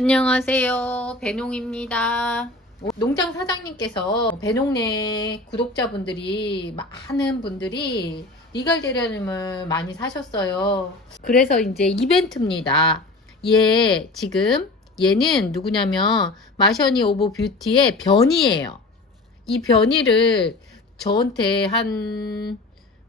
안녕하세요. 배농입니다. 농장 사장님께서 배농내 구독자분들이 많은 분들이 리갈 대련님을 많이 사셨어요. 그래서 이제 이벤트입니다. 얘 지금 얘는 누구냐면 마셔니 오브 뷰티의 변이에요. 이 변이를 저한테 한,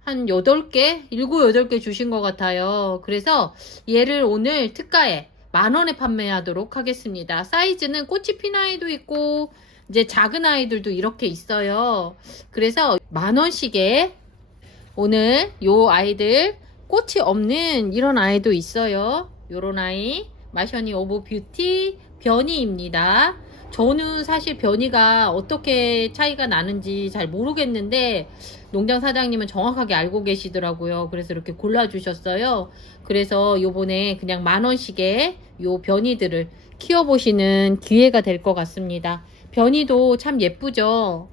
한 8개? 7, 8개 주신 것 같아요. 그래서 얘를 오늘 특가에 만원에 판매하도록 하겠습니다. 사이즈는 꽃이 핀 아이도 있고, 이제 작은 아이들도 이렇게 있어요. 그래서 만원씩에 오늘 요 아이들 꽃이 없는 이런 아이도 있어요. 요런 아이. 마셔니 오브 뷰티 변이입니다. 저는 사실 변이가 어떻게 차이가 나는지 잘 모르겠는데 농장 사장님은 정확하게 알고 계시더라고요. 그래서 이렇게 골라주셨어요. 그래서 요번에 그냥 만 원씩에 요 변이들을 키워보시는 기회가 될 것 같습니다. 변이도 참 예쁘죠?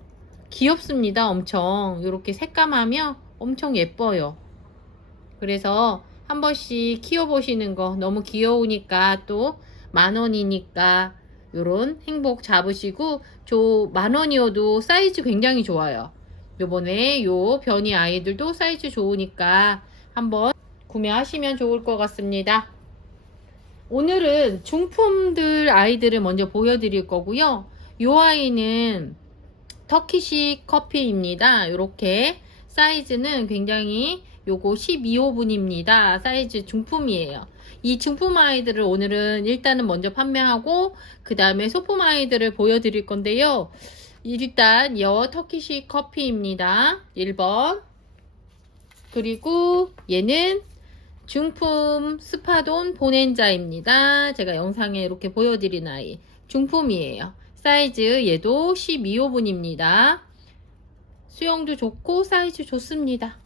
귀엽습니다. 엄청. 이렇게 색감하며 엄청 예뻐요. 그래서 한 번씩 키워보시는 거 너무 귀여우니까 또 만 원이니까 요런 행복 잡으시고 저 만 원이어도 사이즈 굉장히 좋아요. 요번에 요 변이 아이들도 사이즈 좋으니까 한번 구매하시면 좋을 것 같습니다. 오늘은 중품들 아이들을 먼저 보여드릴 거고요. 요 아이는 터키식 커피입니다. 이렇게 사이즈는 굉장히 요거 12호분입니다. 사이즈 중품이에요. 이 중품 아이들을 오늘은 일단은 먼저 판매하고 그 다음에 소품 아이들을 보여드릴 건데요. 일단 여 터키식 커피입니다. 1번 그리고 얘는 중품 스파돈 보넨자입니다. 제가 영상에 이렇게 보여드린 아이 중품이에요. 사이즈 얘도 12호분입니다. 수영도 좋고 사이즈 좋습니다.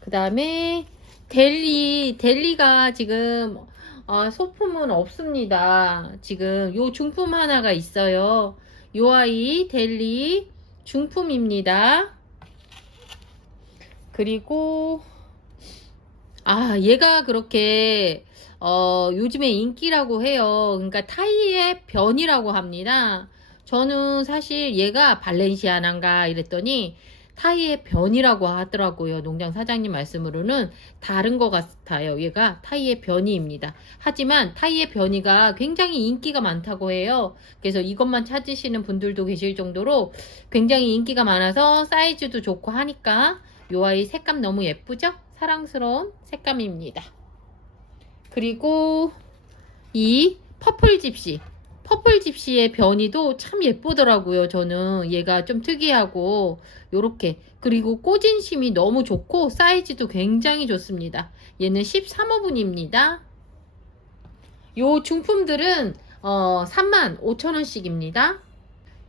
그 다음에 델리 델리가 지금 어, 소품은 없습니다. 지금 요 중품 하나가 있어요. 요 아이 델리 중품입니다. 그리고 아 얘가 그렇게 어, 요즘에 인기라고 해요. 그러니까 타이의 변이라고 합니다. 저는 사실 얘가 발렌시아난가 이랬더니 타이의 변이라고 하더라고요. 농장 사장님 말씀으로는 다른 것 같아요. 얘가 타이의 변이입니다. 하지만 타이의 변이가 굉장히 인기가 많다고 해요. 그래서 이것만 찾으시는 분들도 계실 정도로 굉장히 인기가 많아서 사이즈도 좋고 하니까 요 아이 색감 너무 예쁘죠? 사랑스러운 색감입니다. 그리고 이 퍼플 집시 퍼플 집시의 변이도 참 예쁘더라고요. 저는 얘가 좀 특이하고 요렇게 그리고 꼬진심이 너무 좋고 사이즈도 굉장히 좋습니다. 얘는 13호분입니다. 요 중품들은 어, 3만 5천원씩입니다.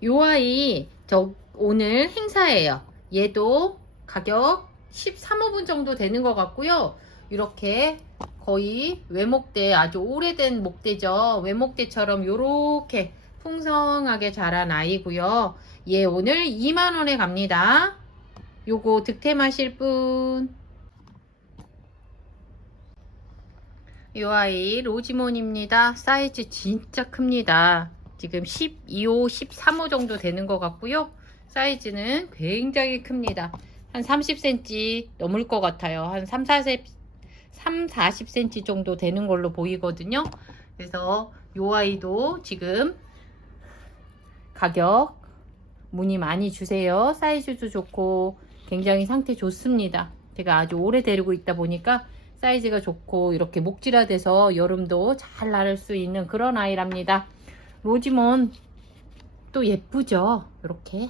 요 아이 저 오늘 행사예요. 얘도 가격 13호분 정도 되는 것 같고요. 이렇게 거의 외목대 아주 오래된 목대죠. 외목대처럼 이렇게 풍성하게 자란 아이고요. 얘 오늘 2만원에 갑니다. 요거 득템하실 분. 요 아이 로지몬입니다. 사이즈 진짜 큽니다. 지금 12호, 13호 정도 되는 것 같고요. 사이즈는 굉장히 큽니다. 한 30cm 넘을 것 같아요. 한 3, 40, 3, 40cm 정도 되는 걸로 보이거든요. 그래서 요 아이도 지금 가격 문의 많이 주세요. 사이즈도 좋고 굉장히 상태 좋습니다. 제가 아주 오래 데리고 있다 보니까 사이즈가 좋고 이렇게 목질화돼서 여름도 잘 나를 수 있는 그런 아이랍니다. 로지몬 또 예쁘죠? 이렇게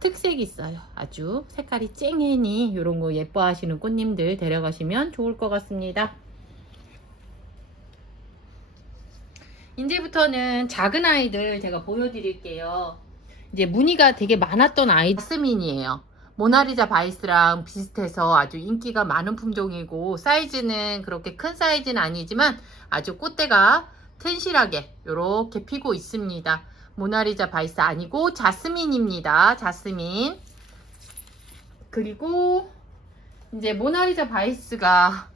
특색이 있어요. 아주 색깔이 쨍해니 이런 거 예뻐하시는 꽃님들 데려가시면 좋을 것 같습니다. 이제부터는 작은 아이들 제가 보여드릴게요. 이제 무늬가 되게 많았던 아이 스민이에요. 모나리자 바이스랑 비슷해서 아주 인기가 많은 품종이고 사이즈는 그렇게 큰 사이즈는 아니지만 아주 꽃대가 튼실하게 이렇게 피고 있습니다. 모나리자 바이스 아니고 자스민입니다. 자스민. 그리고 이제 모나리자 바이스가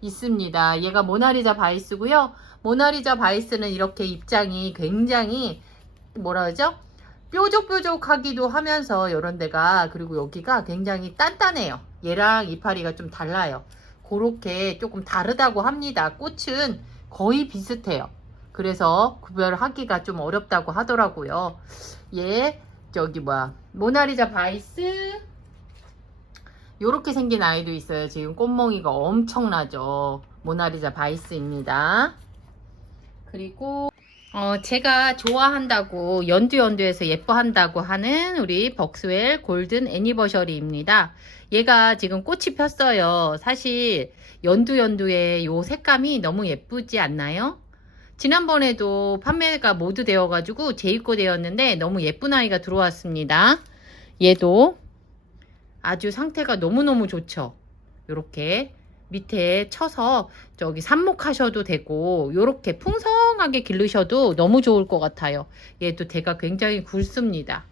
있습니다. 얘가 모나리자 바이스고요. 모나리자 바이스는 이렇게 입장이 굉장히 뭐라 그러죠? 뾰족뾰족하기도 하면서 이런 데가 그리고 여기가 굉장히 단단해요. 얘랑 이파리가 좀 달라요. 그렇게 조금 다르다고 합니다. 꽃은 거의 비슷해요. 그래서 구별하기가 좀 어렵다고 하더라고요. 얘 저기 뭐야 모나리자 바이스 요렇게 생긴 아이도 있어요. 지금 꽃몽이가 엄청나죠. 모나리자 바이스입니다. 그리고 어, 제가 좋아한다고 연두연두해서 예뻐한다고 하는 우리 벅스웰 골든 애니버셔리입니다. 얘가 지금 꽃이 폈어요. 사실 연두연두의 요 색감이 너무 예쁘지 않나요? 지난번에도 판매가 모두 되어가지고 재입고 되었는데 너무 예쁜 아이가 들어왔습니다. 얘도 아주 상태가 너무너무 좋죠. 요렇게 밑에 쳐서 저기 삽목하셔도 되고 요렇게 풍성하게 기르셔도 너무 좋을 것 같아요. 얘도 대가 굉장히 굵습니다.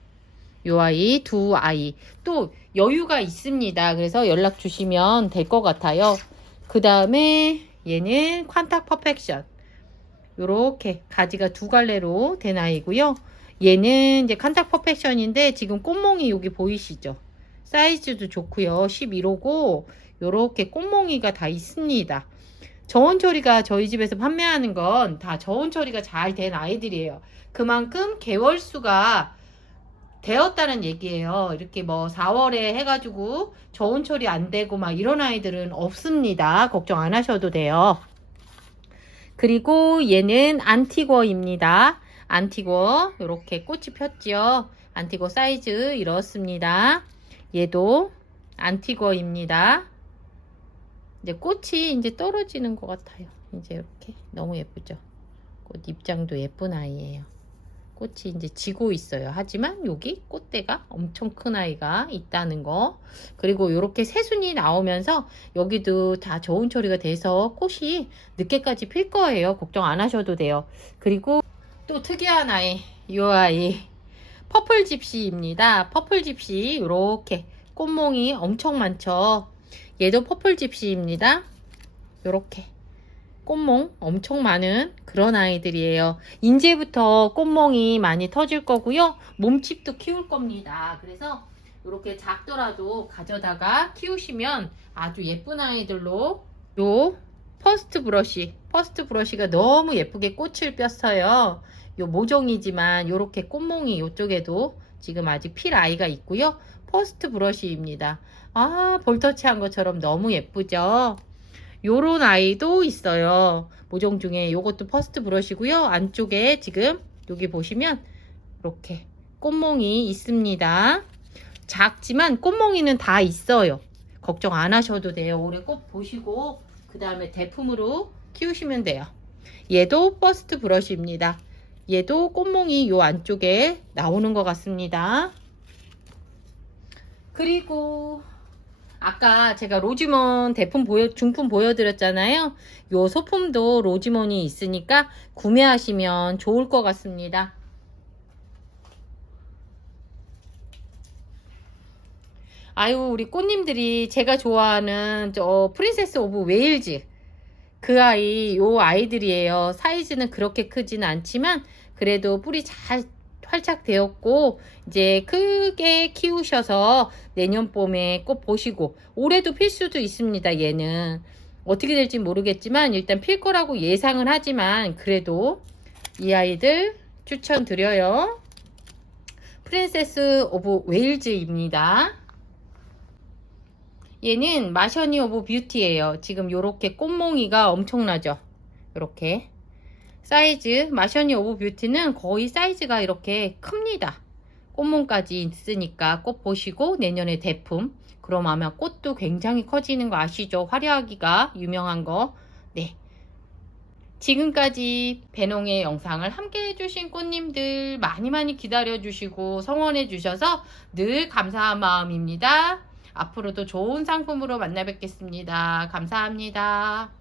요 아이 두 아이 또 여유가 있습니다. 그래서 연락 주시면 될 것 같아요. 그 다음에 얘는 퀀탁 퍼펙션 요렇게 가지가 두 갈래로 된 아이고요. 얘는 이제 칸탁 퍼펙션인데 지금 꽃몽이 여기 보이시죠? 사이즈도 좋고요. 11호고 요렇게 꽃몽이가 다 있습니다. 저온 처리가 저희 집에서 판매하는 건 다 저온 처리가 잘 된 아이들이에요. 그만큼 개월수가 되었다는 얘기예요. 이렇게 뭐 4월에 해가지고 저온 처리 안 되고 막 이런 아이들은 없습니다. 걱정 안 하셔도 돼요. 그리고 얘는 안티거입니다. 안티거 이렇게 꽃이 폈지요. 안티거 사이즈 이렇습니다. 얘도 안티거입니다. 이제 꽃이 이제 떨어지는 것 같아요. 이제 이렇게 너무 예쁘죠. 꽃 입장도 예쁜 아이예요. 꽃이 이제 지고 있어요. 하지만 여기 꽃대가 엄청 큰 아이가 있다는 거. 그리고 이렇게 새순이 나오면서 여기도 다 저온 처리가 돼서 꽃이 늦게까지 필 거예요. 걱정 안 하셔도 돼요. 그리고 또 특이한 아이, 이 아이. 퍼플 집시입니다. 퍼플 집시 이렇게 꽃몽이 엄청 많죠. 얘도 퍼플 집시입니다. 이렇게 꽃몽 엄청 많은 그런 아이들이에요. 이제부터 꽃몽이 많이 터질 거고요. 몸집도 키울 겁니다. 그래서 이렇게 작더라도 가져다가 키우시면 아주 예쁜 아이들로 요 퍼스트 브러쉬 퍼스트 브러쉬가 너무 예쁘게 꽃을 폈어요. 요 모종이지만 이렇게 꽃몽이 이쪽에도 지금 아직 필 아이가 있고요. 퍼스트 브러쉬입니다. 아 볼터치한 것처럼 너무 예쁘죠. 요런 아이도 있어요. 모종 중에 요것도 퍼스트 브러쉬고요. 안쪽에 지금 여기 보시면 이렇게 꽃몽이 있습니다. 작지만 꽃몽이는 다 있어요. 걱정 안 하셔도 돼요. 올해 꽃 보시고 그 다음에 대품으로 키우시면 돼요. 얘도 퍼스트 브러쉬입니다. 얘도 꽃몽이 요 안쪽에 나오는 것 같습니다. 그리고 아까 제가 로지몬 대품 보여, 중품 보여드렸잖아요. 요 소품도 로지몬이 있으니까 구매하시면 좋을 것 같습니다. 아유, 우리 꽃님들이 제가 좋아하는 저 프린세스 오브 웨일즈 그 아이, 요 아이들이에요. 사이즈는 그렇게 크지는 않지만 그래도 뿌리 잘 활착 되었고 이제 크게 키우셔서 내년 봄에 꽃 보시고 올해도 필 수도 있습니다. 얘는 어떻게 될지 모르겠지만 일단 필 거라고 예상은 하지만 그래도 이 아이들 추천드려요. 프린세스 오브 웨일즈입니다. 얘는 마셔니 오브 뷰티예요. 지금 요렇게 꽃몽이가 엄청나죠. 요렇게 사이즈 마셔니 오브 뷰티는 거의 사이즈가 이렇게 큽니다. 꽃몽까지 있으니까 꽃 보시고 내년에 대품 그럼 아마 꽃도 굉장히 커지는 거 아시죠? 화려하기가 유명한 거. 네. 지금까지 배농의 영상을 함께 해주신 꽃님들 많이 많이 기다려주시고 성원해 주셔서 늘 감사한 마음입니다. 앞으로도 좋은 상품으로 만나 뵙겠습니다. 감사합니다.